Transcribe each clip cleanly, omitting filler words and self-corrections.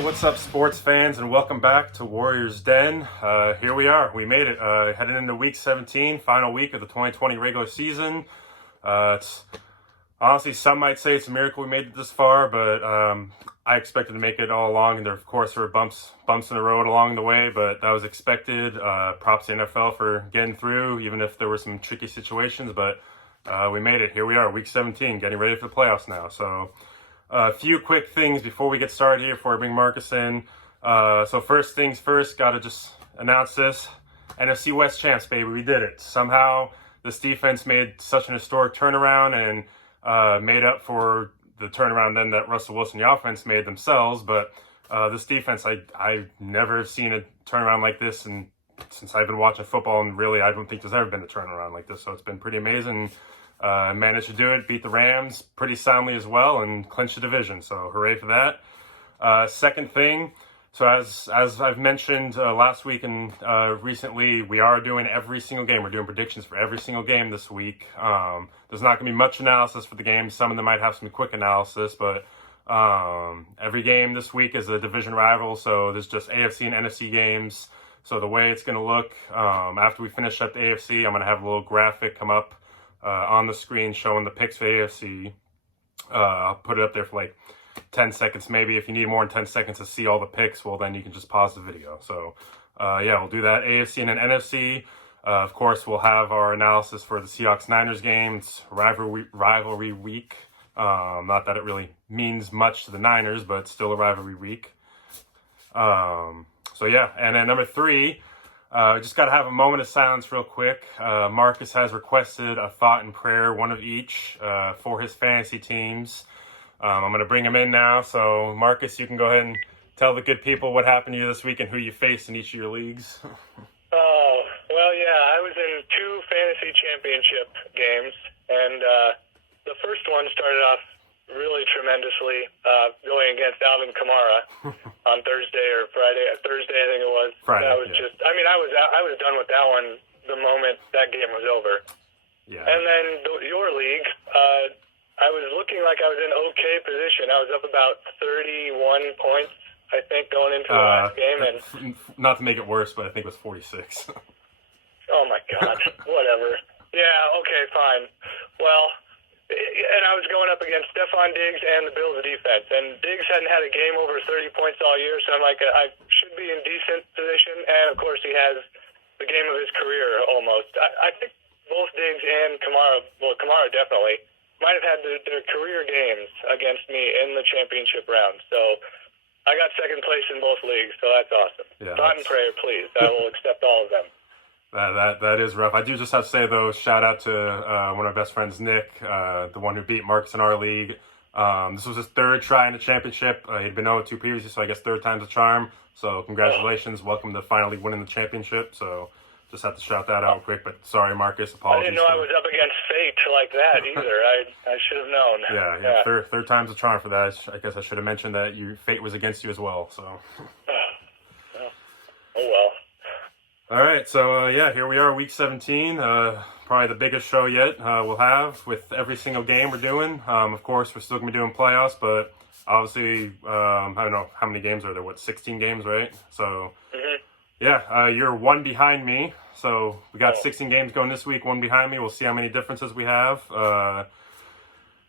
What's up, sports fans, and welcome back to Warriors Den. Here we are. We made it. Heading into Week 17, final week of the 2020 regular season. It's honestly, some might say it's a miracle we made it this far, but I expected to make it all along, and there, of course, were bumps in the road along the way, but that was expected. Props to NFL for getting through, even if there were some tricky situations, but we made it. Here we are, Week 17, getting ready for the playoffs now. So a few quick things before we get started here, before I bring Marcus in. So first things first, got to just announce this. NFC West champs, baby, we did it. Somehow this defense made such an historic turnaround and made up for the turnaround then that Russell Wilson, the offense, made themselves. But this defense, I've never seen a turnaround like this since I've been watching football, and really I don't think there's ever been a turnaround like this. So it's been pretty amazing. Managed to do it, beat the Rams pretty soundly as well, and clinch the division. So hooray for that. Second thing, so as I've mentioned last week and recently, we are doing every single game. We're doing predictions for every single game this week. There's not going to be much analysis for the games. Some of them might have some quick analysis, but every game this week is a division rival. So there's just AFC and NFC games. So the way it's going to look, after we finish up the AFC, I'm going to have a little graphic come up on the screen showing the picks for AFC. I'll put it up there for like 10 seconds maybe. If you need more than 10 seconds to see all the picks, well, then you can just pause the video. So yeah, we'll do that. AFC and then NFC. Of course, we'll have our analysis for the Seahawks-Niners game. It's rivalry week. Not that it really means much to the Niners, but it's still a rivalry week. So yeah, and then number 3, just got to have a moment of silence real quick. Marcus has requested a thought and prayer, one of each, for his fantasy teams. I'm going to bring him in now. So, Marcus, you can go ahead and tell the good people what happened to you this week and who you faced in each of your leagues. Oh, well, yeah, I was in 2 fantasy championship games, and the first one started off really tremendously, going against Alvin Kamara on Thursday or Friday. Thursday, I think it was. Friday. That was just. I mean, I was done with that one the moment that game was over. Yeah. And then your league, I was looking like I was in okay position. I was up about 31 points, I think, going into the last game, and not to make it worse, but I think it was 46. Oh my God! Whatever. Yeah. Okay. Fine. Well. And I was going up against Stephon Diggs and the Bills' defense. And Diggs hadn't had a game over 30 points all year, so I'm like, I should be in decent position. And, of course, he has the game of his career almost. I think both Diggs and Kamara, well, Kamara definitely, might have had their career games against me in the championship round. So I got second place in both leagues, so that's awesome. Yeah, Thought and prayer, please. I will accept all of them. That is rough. I do just have to say, though, shout out to one of our best friends, Nick, the one who beat Marcus in our league. This was his 3rd try in the championship. He'd been 0-2 previously, so I guess 3rd time's a charm. So congratulations. Welcome to finally winning the championship. So just have to shout that out quick. But sorry, Marcus. Apologies. I didn't know I was up against fate like that either. I should have known. Yeah. Third time's a charm for that. I guess I should have mentioned that fate was against you as well. So. Oh well. All right, so yeah, here we are, Week 17, probably the biggest show yet we'll have with every single game we're doing. Of course, we're still going to be doing playoffs, but obviously, I don't know, how many games are there? 16 games, right? So, yeah, you're 1 behind me, so we got 16 games going this week, 1 behind me. We'll see how many differences we have.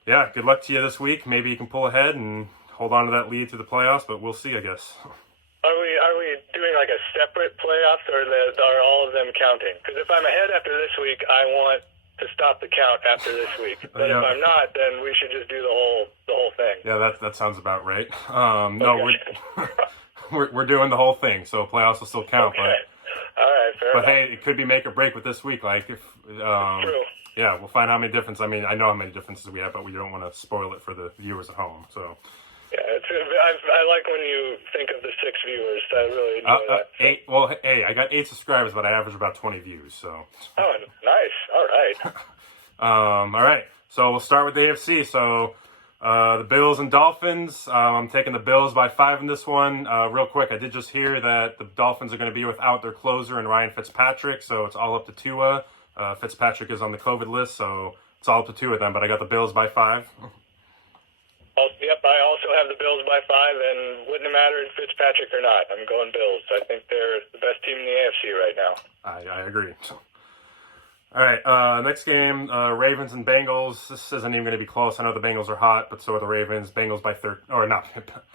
Yeah, good luck to you this week. Maybe you can pull ahead and hold on to that lead to the playoffs, but we'll see, I guess. Are we doing like a separate playoffs, or are all of them counting? Because if I'm ahead after this week, I want to stop the count after this week. But if I'm not, then we should just do the whole thing. Yeah, that sounds about right. No, we're doing the whole thing, so playoffs will still count. Okay. All right, fair enough. Hey, it could be make or break with this week. Like if true. Yeah, we'll find how many differences. I mean, I know how many differences we have, but we don't want to spoil it for the viewers at home. So, Yeah, I like when you think of the 6 viewers. I really enjoy that. 8. Well, hey, I got 8 subscribers, but I average about 20 views. So. Oh, nice. All right. All right. So we'll start with the AFC. So the Bills and Dolphins. I'm taking the Bills by 5 in this one. Real quick, I did just hear that the Dolphins are going to be without their closer and Ryan Fitzpatrick, so it's all up to Tua. Fitzpatrick is on the COVID list, so it's all up to 2 of them. But I got the Bills by 5. Yep, I also have the Bills by 5, and wouldn't have mattered Fitzpatrick or not. I'm going Bills. I think they're the best team in the AFC right now. I agree. All right, next game, Ravens and Bengals. This isn't even going to be close. I know the Bengals are hot, but so are the Ravens. Bengals by 13. Or not,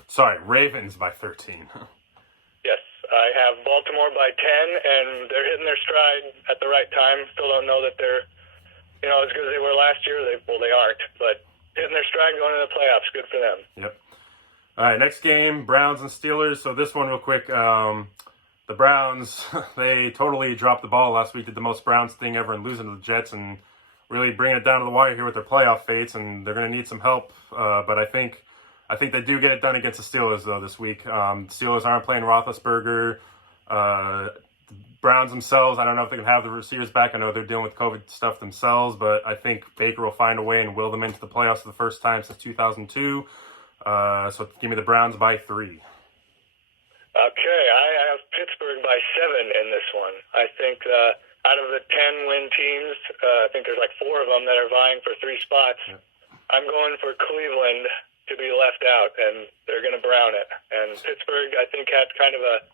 sorry, Ravens by 13. Yes, I have Baltimore by 10, and they're hitting their stride at the right time. Still don't know that they're, as good as they were last year. They aren't, but hitting their stride going into the playoffs. Good for them. Yep. All right, next game, Browns and Steelers. So this one real quick. The Browns, they totally dropped the ball last week, did the most Browns thing ever in losing to the Jets and really bringing it down to the wire here with their playoff fates, and they're going to need some help. But I think they do get it done against the Steelers, though, this week. Steelers aren't playing Roethlisberger. The Browns themselves, I don't know if they can have the receivers back. I know they're dealing with COVID stuff themselves, but I think Baker will find a way and will them into the playoffs for the first time since 2002. So give me the Browns by 3. Okay, I have Pittsburgh by 7 in this one. I think out of the 10-win teams, I think there's like 4 of them that are vying for 3 spots. Yep. I'm going for Cleveland to be left out, and they're going to brown it. And Pittsburgh, I think, had kind of a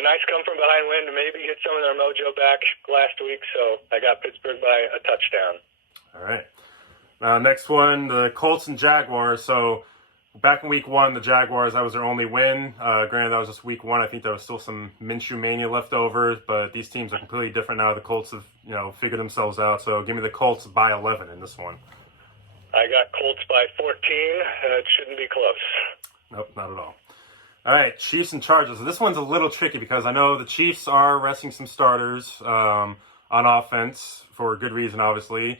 nice come-from-behind win to maybe get some of their mojo back last week, so I got Pittsburgh by a touchdown. All right. Next one, the Colts and Jaguars. So back in week 1, the Jaguars, that was their only win. Granted, that was just week 1. I think there was still some Minshew mania left over, but these teams are completely different now. The Colts have, figured themselves out. So give me the Colts by 11 in this one. I got Colts by 14. It shouldn't be close. Nope, not at all. All right, Chiefs and Chargers. This one's a little tricky because I know the Chiefs are resting some starters on offense for a good reason, obviously.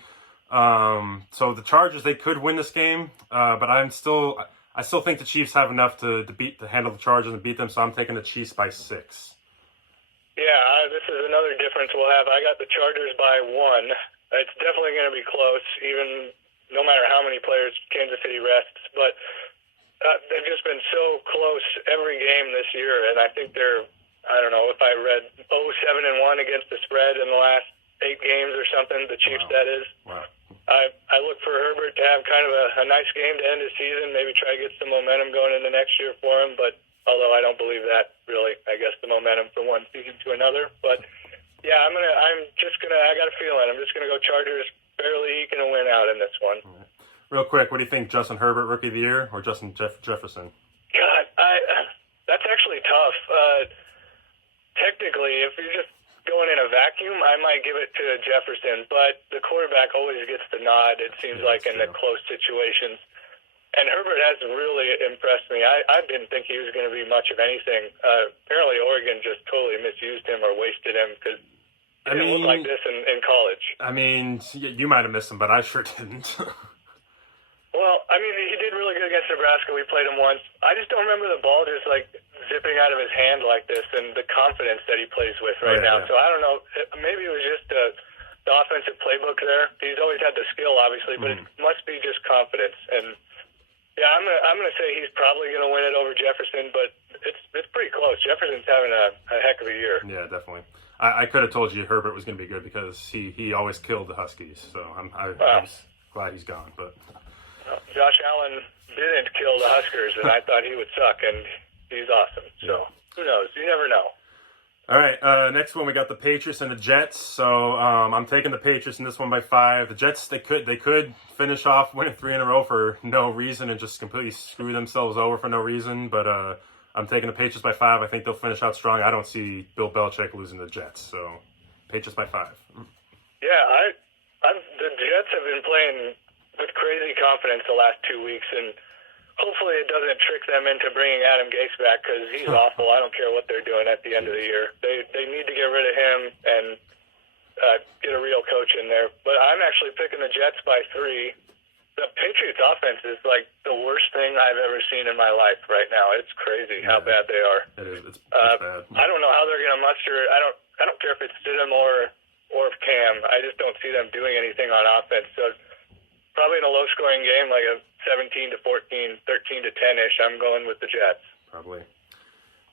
So the Chargers, they could win this game, but I still think the Chiefs have enough to handle the Chargers and beat them, so I'm taking the Chiefs by 6. Yeah, this is another difference we'll have. I got the Chargers by 1. It's definitely going to be close, even no matter how many players Kansas City rests. But they've just been so close every game this year, and I think they're, I don't know if I read 0-7-1 against the spread in the last 8 games or something, the Chiefs, that is. Wow. I look for Herbert to have kind of a nice game to end the season, maybe try to get some momentum going into next year for him, but although I don't believe that, really, I guess the momentum from one season to another. But, yeah, I got a feeling. I'm just going to go Chargers, barely eking a win out in this one. Right. Real quick, what do you think, Justin Herbert, Rookie of the Year, or Justin Jefferson? God, that's actually tough. Technically, if you're just going in a vacuum, I might give it to Jefferson, but the quarterback always gets the nod, it seems like, in the close situations. And Herbert has really impressed me. I didn't think he was going to be much of anything. Apparently Oregon just totally misused him or wasted him because he didn't look like this in college. I mean, you might have missed him, but I sure didn't. Well, I mean, he did really good against Nebraska. We played him once. I just don't remember the ball just, zipping out of his hand like this and the confidence that he plays with now. Yeah. So I don't know. Maybe it was just the offensive playbook there. He's always had the skill, obviously, but it must be just confidence. And, yeah, I'm gonna say he's probably going to win it over Jefferson, but it's pretty close. Jefferson's having a heck of a year. Yeah, definitely. I could have told you Herbert was going to be good because he always killed the Huskies. So I'm glad he's gone, but... Josh Allen didn't kill the Huskers, and I thought he would suck, and he's awesome. So who knows? You never know. All right, next one we got the Patriots and the Jets. So I'm taking the Patriots in this one by 5. The Jets, they could finish off winning 3 in a row for no reason and just completely screw themselves over for no reason. But I'm taking the Patriots by 5. I think they'll finish out strong. I don't see Bill Belichick losing the Jets. So Patriots by 5. Yeah, the Jets have been playing with crazy confidence the last 2 weeks, and hopefully it doesn't trick them into bringing Adam Gase back because he's awful. I don't care what they're doing at the end of the year. They need to get rid of him and get a real coach in there. But I'm actually picking the Jets by 3. the Patriots offense is like the worst thing I've ever seen in my life right now. It's crazy how bad they are. It is. It's bad. I don't know how they're going to muster. I don't care if it's Stidham or if Cam. I just don't see them doing anything on offense. So probably in a low-scoring game, like a 17-14, 13-10-ish, I'm going with the Jets. Probably.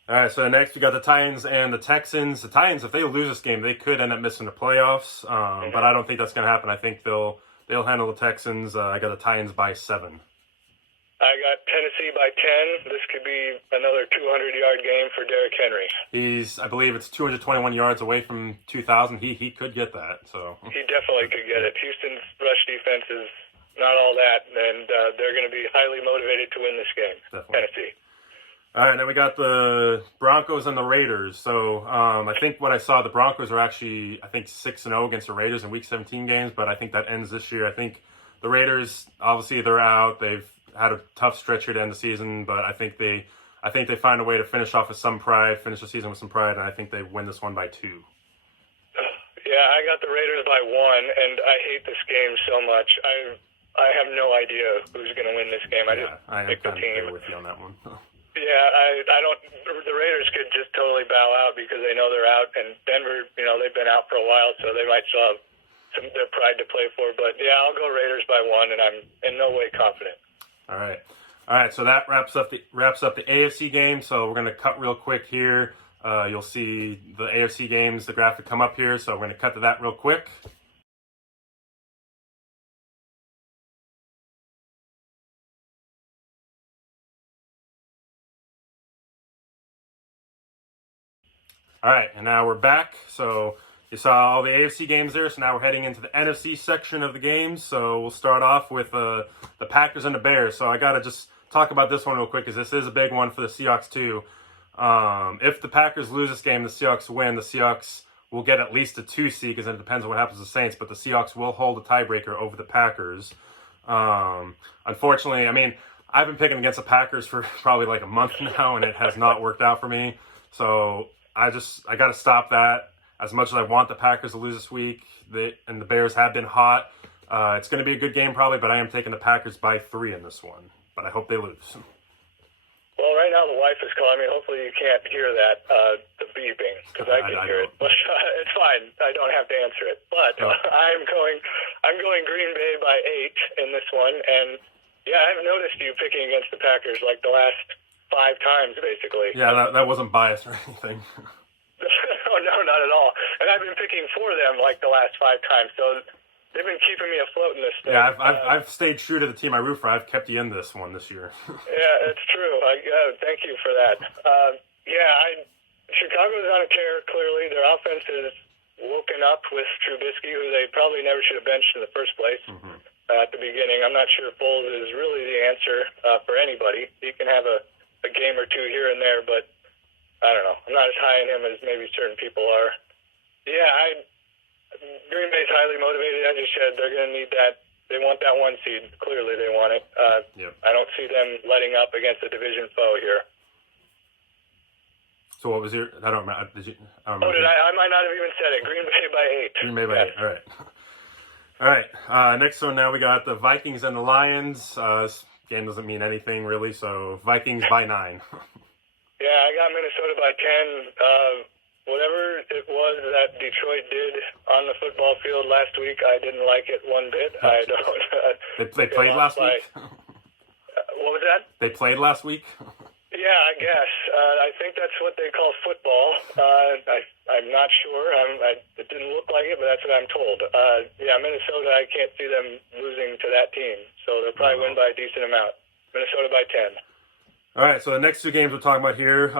All right, so next we got the Titans and the Texans. The Titans, if they lose this game, they could end up missing the playoffs, but I don't think that's going to happen. I think they'll handle the Texans. I got the Titans by 7. I got Tennessee by 10. This could be another 200-yard game for Derrick Henry. I believe it's 221 yards away from 2,000. He could get that. So he definitely could get it. Houston's rush defense is not all that, and they're going to be highly motivated to win this game. Definitely. Tennessee. All right, now we got the Broncos and the Raiders. So I think what I saw, the Broncos are actually, 6-0 against the Raiders in Week 17 games, but I think that ends this year. I think the Raiders, obviously, they're out. They've had a tough stretch here to end the season, but I think they find a way to finish off with some pride, finish the season with some pride, and I think they win this one by 2. Yeah, I got the Raiders by 1, and I hate this game so much. I have no idea who's going to win this game. I just pick the team. With you on that one. Yeah, I don't. The Raiders could just totally bow out because they know they're out, and Denver, they've been out for a while, so they might still have their pride to play for. But yeah, I'll go Raiders by 1, and I'm in no way confident. All right. So that wraps up the AFC game. So we're gonna cut real quick here. You'll see the AFC games, the graphic come up here. So we're gonna cut to that real quick. All right, and now we're back. So you saw all the AFC games there. So now we're heading into the NFC section of the games. So we'll start off with the Packers and the Bears. So I got to just talk about this one real quick because this is a big one for the Seahawks too. If the Packers lose this game, the Seahawks win. The Seahawks will get at least a 2 seed because it depends on what happens to the Saints. But the Seahawks will hold a tiebreaker over the Packers. Unfortunately, I've been picking against the Packers for probably like a month now, and it has not worked out for me. So I got to stop that. As much as I want the Packers to lose this week, and the Bears have been hot, it's going to be a good game probably, but I am taking the Packers by 3 in this one. But I hope they lose. Well, right now the wife is calling me. Hopefully you can't hear that, the beeping, because I can hear it. But it's fine. I don't have to answer it. But I'm going Green Bay by 8 in this one. And, yeah, I haven't noticed you picking against the Packers like the last 5 times, basically. Yeah, that wasn't biased or anything. Oh, no, not at all. And I've been picking for them like the last 5 times, so they've been keeping me afloat in this thing. Yeah, I've stayed true to the team I root for. I've kept you in this one this year. Yeah, it's true. Thank you for that. Chicago's on a tear, clearly. Their offense has woken up with Trubisky, who they probably never should have benched in the first place at the beginning. I'm not sure Foles is really the answer for anybody. He can have a game or 2 here and there, but I don't know. I'm not as high on him as maybe certain people are. Yeah, Green Bay's highly motivated. As you said, they're going to need that. They want that 1 seed. Clearly, they want it. I don't see them letting up against a division foe here. So what was your? I don't remember. I might not have even said it. Green Bay by 8. Green Bay by 8. All right. Next one. Now we got the Vikings and the Lions. This game doesn't mean anything really. So Vikings by 9. Yeah, I got Minnesota by 10. Whatever it was that Detroit did on the football field last week, I didn't like it one bit. I don't. They played last week? What was that? They played last week? Yeah, I guess. I think that's what they call football. I'm not sure. It didn't look like it, but that's what I'm told. Minnesota, I can't see them losing to that team, so they'll probably win by a decent amount. Minnesota by 10. All right, so the next 2 games we're talking about here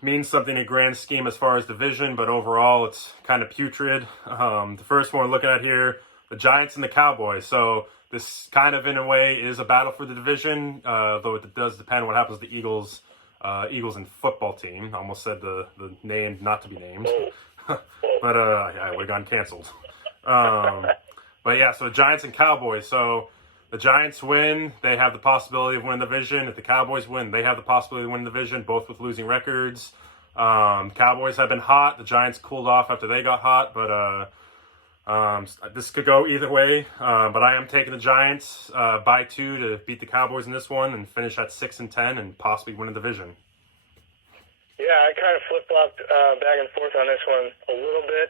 means something in a grand scheme as far as division, but overall it's kind of putrid. The first one we're looking at here, the Giants and the Cowboys. So this kind of, in a way, is a battle for the division, though it does depend on what happens to the Eagles and football team. I almost said the name not to be named, but I would have gotten canceled. But yeah, so Giants and Cowboys. So the Giants win, they have the possibility of winning the division. If the Cowboys win, they have the possibility of winning the division, both with losing records. Cowboys have been hot. The Giants cooled off after they got hot, but This could go either way, but I am taking the Giants by 2 to beat the Cowboys in this one and finish at 6-10 and possibly win the division. Yeah, I kind of flip-flopped back and forth on this one a little bit.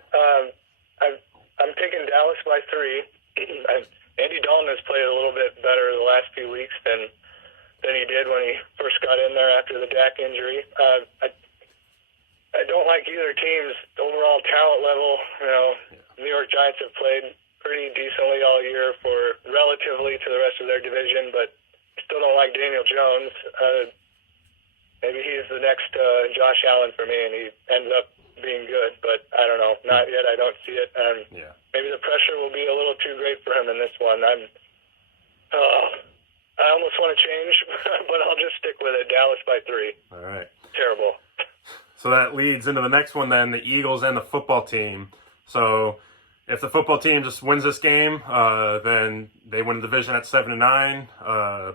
I'm taking Dallas by 3. Andy Dalton has played a little bit better the last few weeks than he did when he first got in there after the Dak injury. I don't like either team's overall talent level. You know, New York Giants have played pretty decently all year for relatively to the rest of their division, but still don't like Daniel Jones. Maybe he's the next Josh Allen for me, and he ends up being good, but I don't know. Not yet. I don't see it. Maybe the pressure will be a little too great for him in this one. I almost want to change, but I'll just stick with it. Dallas by 3. All right. Terrible. So that leads into the next one then, the Eagles and the football team. So if the football team just wins this game, then they win the division at 7-9.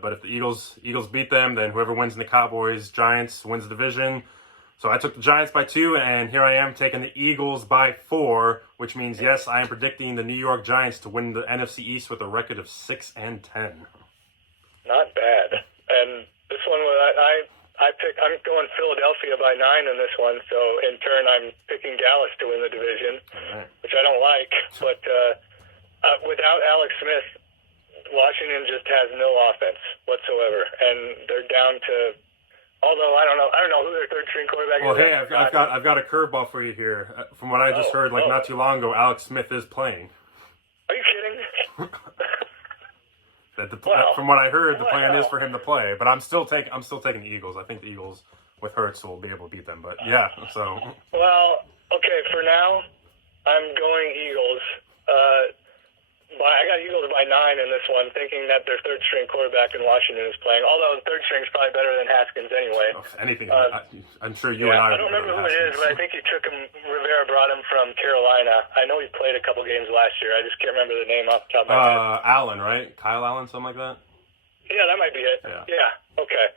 But if the Eagles beat them, then whoever wins in the Cowboys-Giants wins the division. So I took the Giants by 2, and here I am taking the Eagles by 4, which means, yes, I am predicting the New York Giants to win the NFC East with a record of 6-10. Not bad. And this one, I'm going Philadelphia by 9 in this one, so in turn I'm picking Dallas to win the division, which I don't like. But without Alex Smith, Washington just has no offense whatsoever, and they're down to. Although I don't know who their third string quarterback is. Well, hey, I've got a curveball for you here. From what I just heard, not too long ago, Alex Smith is playing. Are you kidding? From what I heard, the plan is for him to play, but I'm still taking the Eagles. I think the Eagles with Hurts will be able to beat them. But yeah, so. Well, okay, for now, I'm going Eagles. I got Eagles by 9 in this one, thinking that their third string quarterback in Washington is playing. Although third string's probably better than Haskins anyway. If anything, I'm sure you and I. I don't remember who it is, but I think he took him. Rivera brought him from Carolina. I know he played a couple games last year. I just can't remember the name off the top of my head. Allen, right? Kyle Allen, something like that. Yeah, that might be it. Yeah. Okay.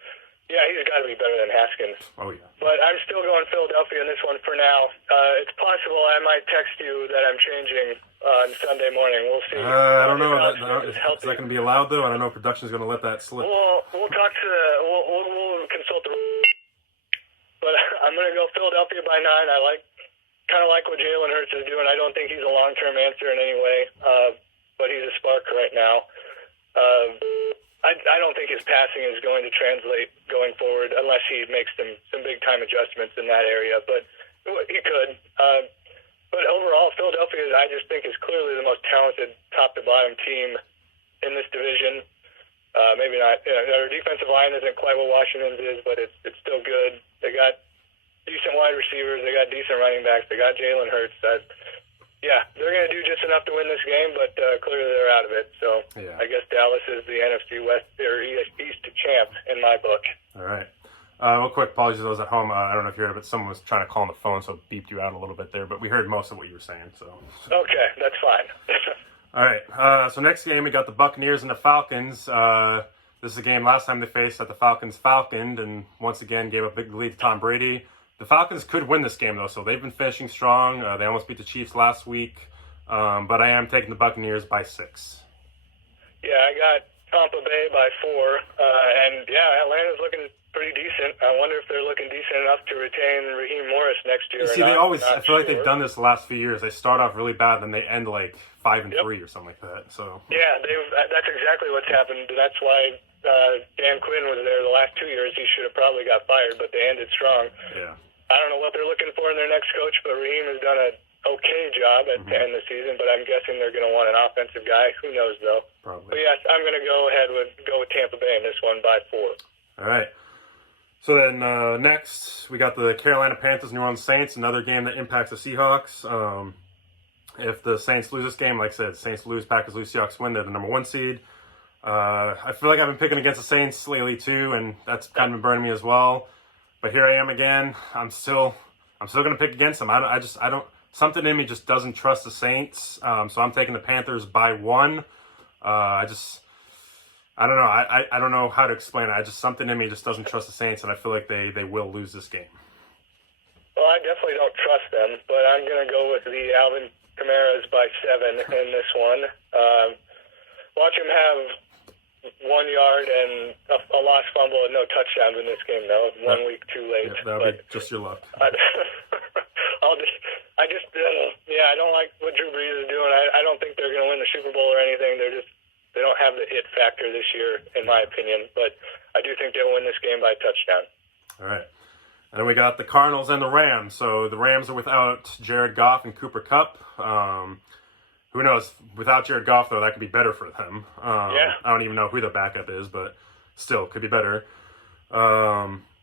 Yeah, he's got to be better than Haskins. Oh, yeah. But I'm still going Philadelphia in this one for now. It's possible I might text you that I'm changing on Sunday morning. We'll see. I don't know. Is that going to be allowed, though? I don't know if production's going to let that slip. We'll talk to we'll consult the. But I'm going to go Philadelphia by 9. I kind of like what Jalen Hurts is doing. I don't think he's a long-term answer in any way, but he's a spark right now. I don't think his passing is going to translate going forward unless he makes some big-time adjustments in that area. But he could. But overall, Philadelphia, I just think, is clearly the most talented top-to-bottom team in this division. Maybe not. Their defensive line isn't quite what Washington's is, but it's still good. They got decent wide receivers. They got decent running backs. They got Jalen Hurts. Yeah, they're going to do just enough to win this game, but clearly they're out of it. So I guess Dallas is the NFC West or East champ in my book. All right. Real quick, apologies to those at home. I don't know if you heard it, but someone was trying to call on the phone, so it beeped you out a little bit there. But we heard most of what you were saying. So. Okay, that's fine. All right. So next game, we got the Buccaneers and the Falcons. This is a game last time they faced that the Falcons falconed and once again gave a big lead to Tom Brady. The Falcons could win this game, though, so they've been finishing strong. They almost beat the Chiefs last week, but I am taking the Buccaneers by 6. Yeah, I got Tampa Bay by 4, and Atlanta's looking pretty decent. I wonder if they're looking decent enough to retain Raheem Morris next year. See, I feel like they've done this the last few years. They start off really bad, then they end like 5-3 or something like that. So yeah, that's exactly what's happened. That's why Dan Quinn was there the last 2 years. He should have probably got fired, but they ended strong. Yeah. I don't know what they're looking for in their next coach, but Raheem has done an okay job at the end of the season, but I'm guessing they're going to want an offensive guy. Who knows, though? Probably. But yes, I'm going to go with Tampa Bay in this one by 4. All right. So then next, we got the Carolina Panthers, New Orleans Saints, another game that impacts the Seahawks. If the Saints lose this game, like I said, Saints lose, Packers lose, Seahawks win, they're the number 1 seed. I feel like I've been picking against the Saints lately too, and that's kind of been burning me as well. But here I am again. I'm still going to pick against them. I don't. Something in me just doesn't trust the Saints. So I'm taking the Panthers by 1. I don't know. I don't know how to explain it. Something in me just doesn't trust the Saints, and I feel like they will lose this game. Well, I definitely don't trust them, but I'm going to go with the Alvin Kamara's by 7 in this one. Watch him have 1 yard and a lost fumble and no touchdowns in this game, though. 1 week too late. Yeah, that'll be just your luck. I don't like what Drew Brees is doing. I don't think they're going to win the Super Bowl or anything. They don't have the it factor this year, in my opinion. But I do think they'll win this game by a touchdown. All right. And then we got the Cardinals and the Rams. So the Rams are without Jared Goff and Cooper Kupp. Who knows? Without Jared Goff, though, that could be better for them. I don't even know who the backup is, but still, could be better.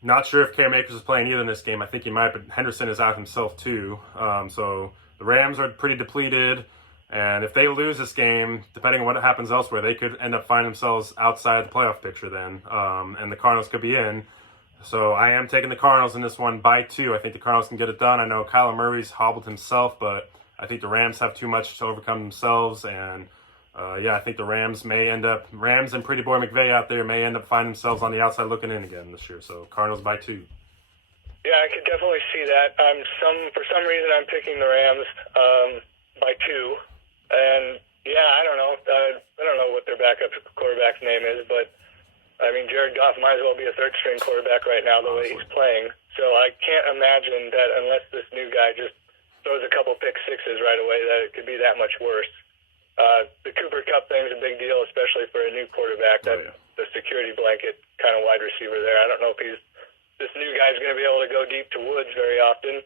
Not sure if Cam Akers is playing either in this game. I think he might, but Henderson is out himself too. So the Rams are pretty depleted. And if they lose this game, depending on what happens elsewhere, they could end up finding themselves outside the playoff picture then. And the Cardinals could be in. So I am taking the Cardinals in this one by 2. I think the Cardinals can get it done. I know Kyler Murray's hobbled himself, but I think the Rams have too much to overcome themselves. And I think the Rams and Pretty Boy McVay out there may end up finding themselves on the outside looking in again this year. So Cardinals by 2. Yeah, I could definitely see that. For some reason, I'm picking the Rams by 2. And I don't know. I don't know what their backup quarterback's name is, but I mean, Jared Goff might as well be a third-string quarterback right now the way he's playing. So I can't imagine that unless this new guy just throws a couple pick sixes right away, that it could be that much worse. The Cooper Kupp thing is a big deal, especially for a new quarterback. The security blanket kind of wide receiver there. I don't know if this new guy's going to be able to go deep to Woods very often.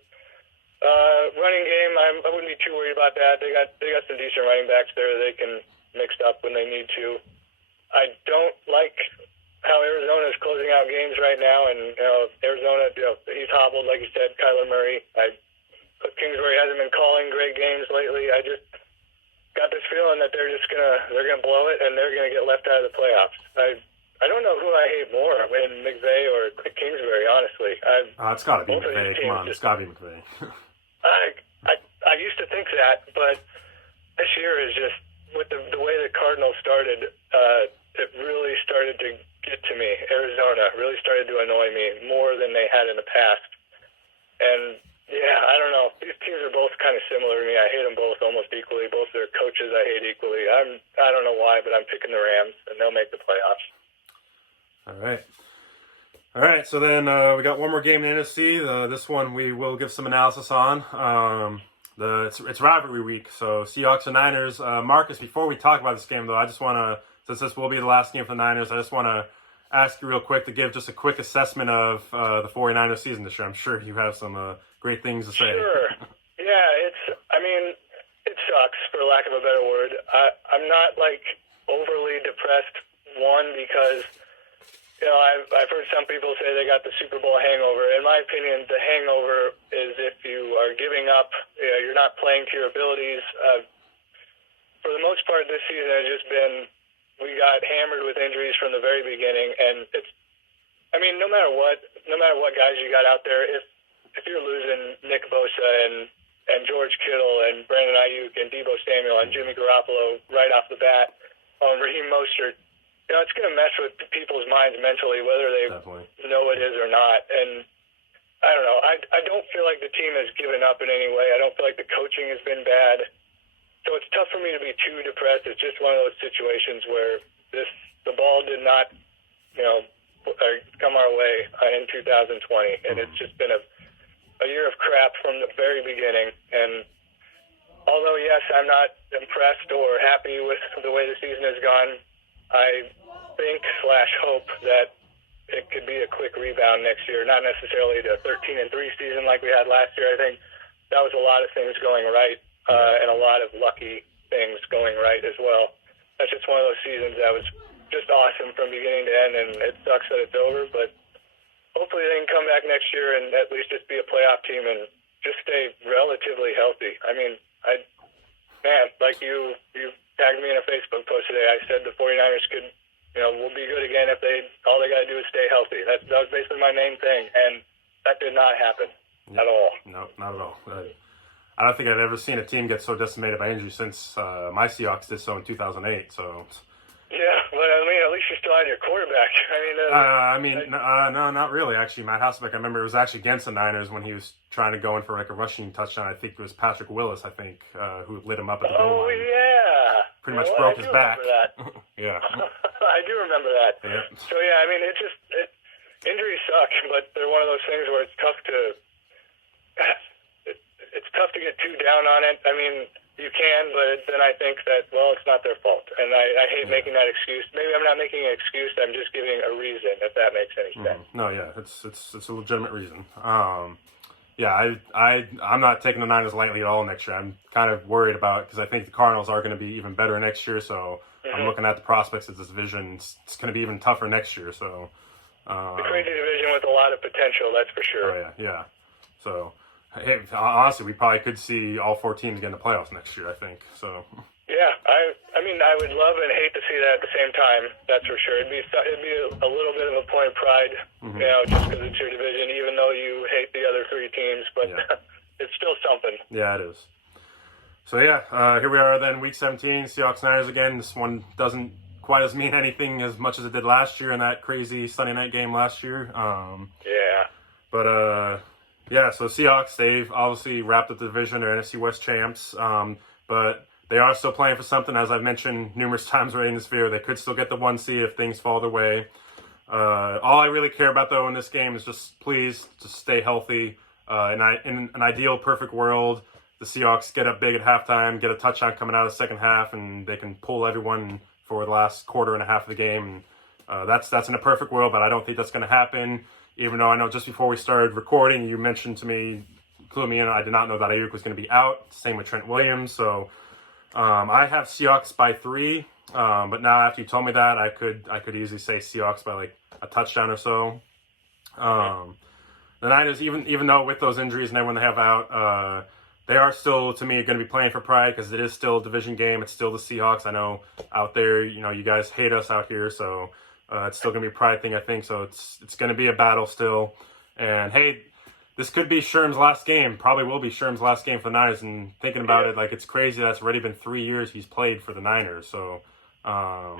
Running game, I wouldn't be too worried about that. They got some decent running backs there they can mix up when they need to. I don't like how Arizona is closing out games right now, and Arizona, he's hobbled, like you said, Kyler Murray. Kingsbury hasn't been calling great games lately. I just got this feeling that they're gonna blow it and they're gonna get left out of the playoffs. I don't know who I hate more, McVay or Kingsbury, honestly. It's got to be McVay. Come on, it's got to be McVay. I used to think that, but this year is just, with the way the Cardinals started, it really started to get to me. Arizona really started to annoy me more than they had in the past. And, I don't know. These teams are both kind of similar to me. I hate them both almost equally. Both their coaches I hate equally. I don't know why, but I'm picking the Rams, and they'll make the playoffs. All right. So then we got one more game in the NFC. This one we will give some analysis on. It's rivalry week, so Seahawks and Niners. Marcus, before we talk about this game, though, I just want to, since this will be the last game for the Niners, I just want to ask you real quick to give just a quick assessment of the 49ers season this year. I'm sure you have some great things to say. Sure. Yeah, it sucks, for lack of a better word. I'm not, overly depressed, because I've heard some people say they got the Super Bowl hangover. In my opinion, the hangover is if you are giving up, you're not playing to your abilities. For the most part, this season has just been, we got hammered with injuries from the very beginning, and no matter what guys you got out there, if you're losing Nick Bosa and George Kittle and Brandon Ayuk and Deebo Samuel and Jimmy Garoppolo right off the bat, Raheem Mostert, it's going to mess with people's minds mentally, whether they know it is or not. And I don't know. I don't feel like the team has given up in any way. I don't feel like the coaching has been bad. So it's tough for me to be too depressed. It's just one of those situations where the ball did not, come our way in 2020. And it's just been a year of crap from the very beginning. And although, yes, I'm not impressed or happy with the way the season has gone, I think / hope that it could be a quick rebound next year. Not necessarily the 13-3 season like we had last year. I think that was a lot of things going right and a lot of lucky things going right as well. That's just one of those seasons that was just awesome from beginning to end, and it sucks that it's over. But hopefully they can come back next year and at least just be a playoff team and just stay relatively healthy. Like you tagged me in a Facebook post today. I said the 49ers could, will be good again if all they got to do is stay healthy. That was basically my main thing, and that did not happen at all. No, not at all. I don't think I've ever seen a team get so decimated by injury since my Seahawks did so in 2008. So Yeah, but I mean, at least you still had your quarterback. No, not really. Actually, Matt Hasselbeck, I remember it was actually against the Niners when he was trying to go in for like a rushing touchdown. I think it was Patrick Willis, who lit him up at the goal line. Oh, yeah. Pretty much broke his back. That. Yeah. I do remember that. Yeah. So, yeah, I mean, injuries suck, but they're one of those things where it's tough to get too down on it. I mean, you can, but then I think that, well, it's not their fault. And I hate making that excuse. Maybe I'm not making an excuse. I'm just giving a reason, if that makes any sense. No, yeah, it's a legitimate reason. Yeah, I'm not taking the Niners lightly at all next year. I'm kind of worried about it because I think the Cardinals are going to be even better next year. So I'm looking at the prospects of this division. It's going to be even tougher next year. So a crazy division with a lot of potential, that's for sure. Oh, yeah. So, hey, honestly, we probably could see all 4 teams get in the playoffs next year, I think. So. Yeah, I mean, I would love and hate to see that at the same time. That's for sure. It'd be a little bit of a point of pride, just because it's your division, even though you hate the other 3 teams. But it's still something. Yeah, it is. So here we are then, Week 17, Seahawks Niners again. This one doesn't quite as mean anything as much as it did last year in that crazy Sunday night game last year. So Seahawks, they've obviously wrapped up the division. They're NFC West champs. But they are still playing for something. As I've mentioned numerous times already in this video, they could still get the 1 seed if things fall their way. All I really care about, though, in this game is just please just stay healthy. In an ideal, perfect world, the Seahawks get up big at halftime, get a touchdown coming out of the second half, and they can pull everyone for the last quarter and a half of the game. That's in a perfect world, but I don't think that's going to happen. Even though I know just before we started recording, you mentioned to me, clued me in, I did not know that Ayuk was going to be out. Same with Trent Williams. So I have Seahawks by 3. But now after you told me that, I could easily say Seahawks by like a touchdown or so. The Niners, even though with those injuries and everyone they have out, they are still, to me, going to be playing for pride because it is still a division game. It's still the Seahawks. I know out there, you guys hate us out here, so it's still going to be a pride thing, I think. So it's going to be a battle still. And, hey, this could be Sherm's last game. Probably will be Sherm's last game for the Niners. And thinking about it, like, it's crazy that's already been 3 years he's played for the Niners. So, I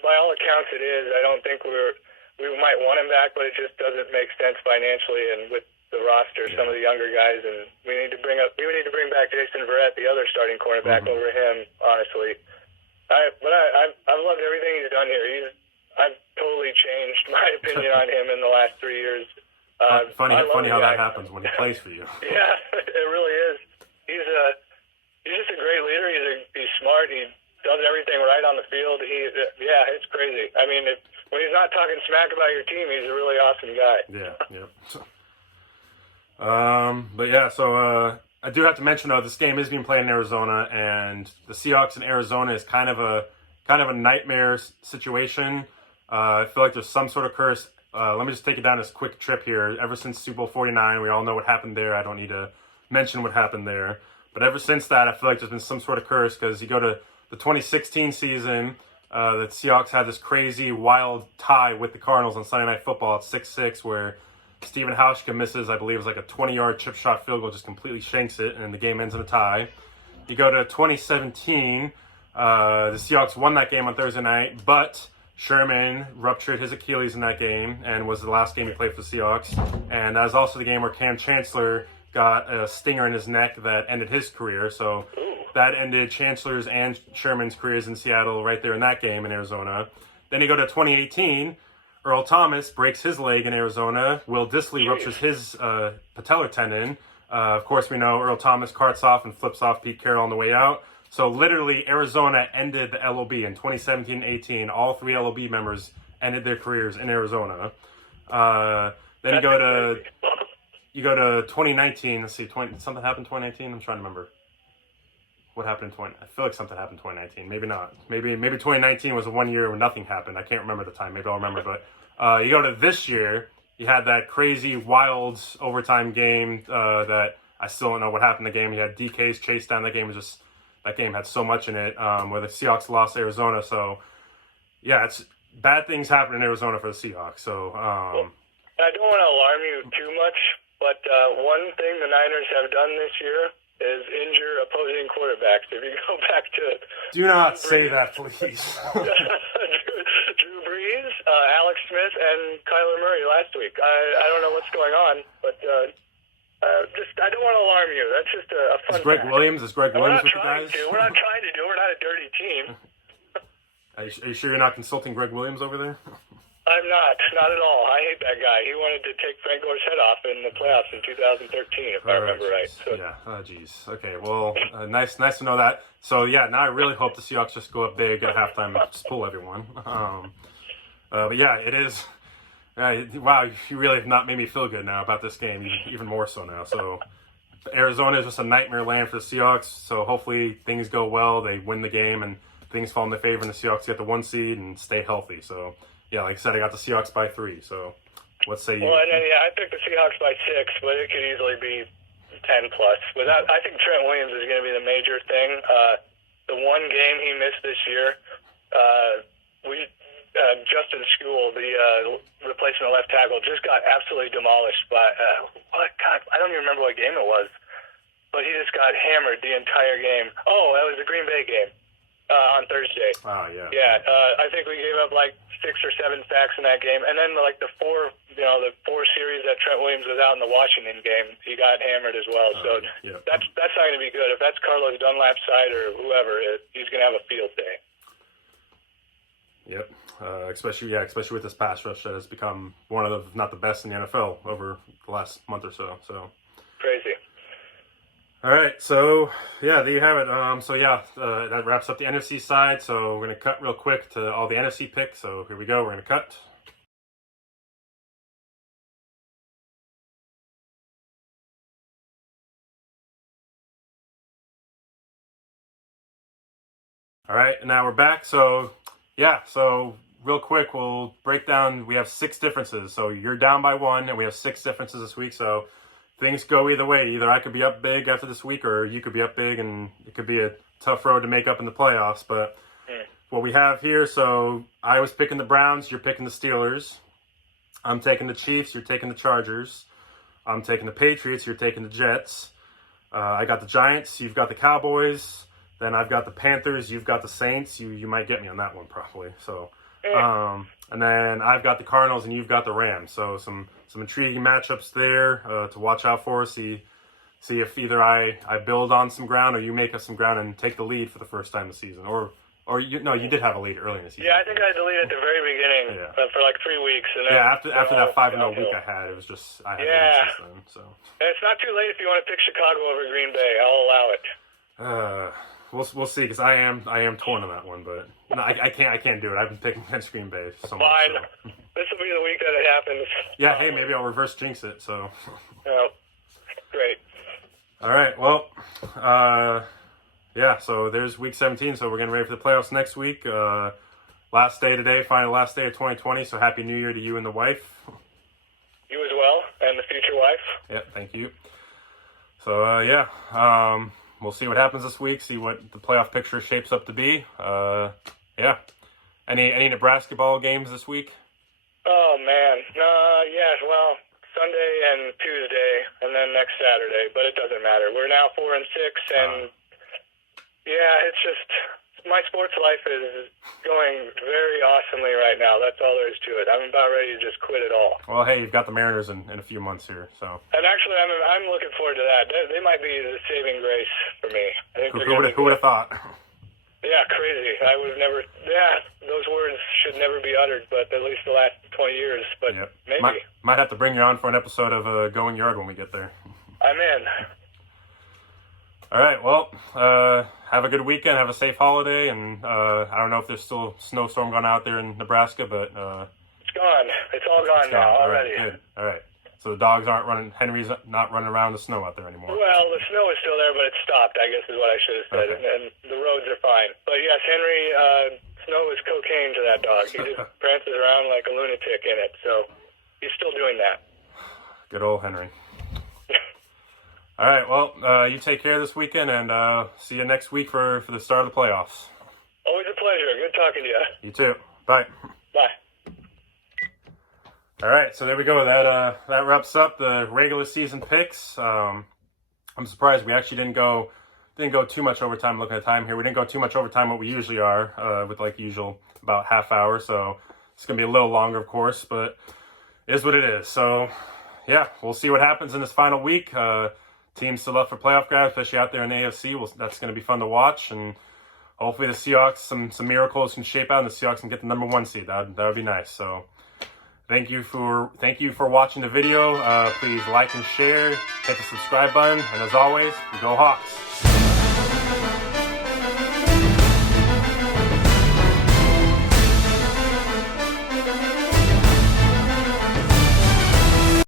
by all accounts it is. I don't think we might want him back, but it just doesn't make sense financially and with the roster, some of the younger guys, and we need to bring back Jason Verrett, the other starting cornerback, over him. Honestly, I've loved everything he's done here. I've totally changed my opinion on him in the last 3 years. Funny how that happens when he plays for you. Yeah, it really is. He's just a great leader. He's smart. He does everything right on the field. It's crazy. I mean, when he's not talking smack about your team, he's a really awesome guy. Yeah. So I do have to mention though, this game is being played in Arizona, and the Seahawks in Arizona is kind of a nightmare situation. I feel like there's some sort of curse. Let me just take it down this quick trip here. Ever since Super Bowl 49, we all know what happened there. I don't need to mention what happened there. But ever since that, I feel like there's been some sort of curse because you go to the 2016 season, the Seahawks had this crazy wild tie with the Cardinals on Sunday Night Football at 6-6 where Stephen Hauschka misses, I believe it was like a 20-yard chip shot field goal, just completely shanks it, and the game ends in a tie. You go to 2017, the Seahawks won that game on Thursday night, but Sherman ruptured his Achilles in that game and was the last game he played for the Seahawks. And that was also the game where Cam Chancellor got a stinger in his neck that ended his career. So that ended Chancellor's and Sherman's careers in Seattle right there in that game in Arizona. Then you go to 2018, Earl Thomas breaks his leg in Arizona. Will Dissly ruptures his patellar tendon. Of course, we know Earl Thomas carts off and flips off Pete Carroll on the way out. So literally, Arizona ended the LOB in 2017-18. All 3 LOB members ended their careers in Arizona. Then you go to 2019. Let's see, something happened in 2019. I'm trying to remember. What happened in I feel like something happened in 2019. Maybe not. Maybe 2019 was the 1 year where nothing happened. I can't remember the time. Maybe I'll remember. But you go to this year, you had that crazy, wild overtime game that I still don't know what happened in the game. You had DK's chase down. That game had so much in it where the Seahawks lost Arizona. So, yeah, it's bad things happen in Arizona for the Seahawks. So, I don't want to alarm you too much, but one thing the Niners have done this year is injure opposing quarterbacks. If you go back to Do not say that, please. Drew Brees, Alex Smith, and Kyler Murray last week. I don't know what's going on, but I don't want to alarm you. That's just a fun Is Greg fact. Williams with you guys? We're not trying to do. We're not a dirty team. Are you sure you're not consulting Greg Williams over there? I'm not at all. I hate that guy. He wanted to take Frank Gore's head off in the playoffs in 2013, if I remember right. So. Yeah. Oh, jeez. Okay. Well, nice to know that. So yeah, now I really hope the Seahawks just go up big at halftime and just pull everyone. But yeah, it is. Wow, you really have not made me feel good now about this game, even more so now. So Arizona is just a nightmare land for the Seahawks. So hopefully things go well, they win the game, and things fall in their favor, and the Seahawks get the 1 seed and stay healthy. So yeah, like I said, I got the Seahawks by 3. So what say you? Well, and then, I picked the Seahawks by 6, but it could easily be 10 plus. I think Trent Williams is going to be the major thing. The one game he missed this year, Justin School, the replacement left tackle, just got absolutely demolished by God, I don't even remember what game it was, but he just got hammered the entire game. Oh, that was the Green Bay game on Thursday. Oh yeah. Yeah, I think we gave up like 6 or 7 sacks in that game, and then like the four series that Trent Williams was out in the Washington game, he got hammered as well. So yeah. that's not going to be good. If that's Carlos Dunlap's side or whoever, he's going to have a field day. Yep. Especially with this pass rush that has become one of the, if not the best in the NFL over the last month or so. So crazy. All right, so yeah, there you have it. That wraps up the NFC side. So we're gonna cut real quick to all the NFC picks. So here we go. We're gonna cut. All right, and now we're back. So yeah, so real quick, we'll break down. We have 6 differences. So you're down by 1, and we have 6 differences this week. So things go either way. Either I could be up big after this week, or you could be up big, and it could be a tough road to make up in the playoffs. But what we have here, so I was picking the Browns, you're picking the Steelers. I'm taking the Chiefs, you're taking the Chargers. I'm taking the Patriots, you're taking the Jets. I got the Giants, you've got the Cowboys. Then I've got the Panthers, you've got the Saints. You might get me on that one probably. So, and then I've got the Cardinals, and you've got the Rams. So some intriguing matchups there to watch out for. See if either I build on some ground, or you make up some ground and take the lead for the first time this season. Or you did have a lead early in the season. Yeah, I think I had the lead at the very beginning for like 3 weeks. And then, after that 5-0 week I had, it was just I had the lead since then. So and it's not too late if you want to pick Chicago over Green Bay. I'll allow it. We'll see, because I am torn on that one, but no, I can't do it. I've been picking against Green Bay so much. Fine. So. This will be the week that it happens. Yeah, hey, maybe I'll reverse jinx it. So. Oh, great. All right. Well, so there's week 17. So we're getting ready for the playoffs next week. Last day today, final last day of 2020. So happy New Year to you and the wife. You as well, and the future wife. Yeah, thank you. So we'll see what happens this week. See what the playoff picture shapes up to be. Any Nebraska ball games this week? Oh man, well, Sunday and Tuesday, and then next Saturday. But it doesn't matter. We're now 4-6, and it's just my sports life is going very awesomely right now. That's all there is to it. I'm about ready to just quit it all. Well, hey, you've got the Mariners in a few months here, so. And actually, I'm looking forward to that. They might be the saving grace for me. I think who would have thought? Yeah, crazy. I would have never. Yeah, those words should never be uttered, but at least the last 20 years. But maybe might have to bring you on for an episode of Going Yard when we get there. I'm in. All right. Well, have a good weekend. Have a safe holiday, and I don't know if there's still a snowstorm going out there in Nebraska, but it's gone. It's all gone now already. All right. Good. All right. So the dogs aren't running. Henry's not running around in the snow out there anymore. Well, the snow is still there, but it's stopped, I guess is what I should have said. Okay. And the roads are fine. But yes, Henry, snow is cocaine to that dog. He just prances around like a lunatic in it. So he's still doing that. Good old Henry. All right. Well, you take care this weekend, and see you next week for the start of the playoffs. Always a pleasure. Good talking to you. You too. Bye. Bye. All right, so there we go. That wraps up the regular season picks. I'm surprised we actually didn't go too much overtime. Looking at the time here, we didn't go too much overtime what we usually are, with like usual about half hour. So it's gonna be a little longer, of course, but it is what it is. So yeah, we'll see what happens in this final week. Teams still up for playoff grabs, especially out there in the AFC. That's going to be fun to watch, and hopefully the Seahawks, some miracles can shape out, and the Seahawks can get the number 1 seed. That would be nice. So thank you for watching the video. Please like and share, hit the subscribe button, and as always, go Hawks.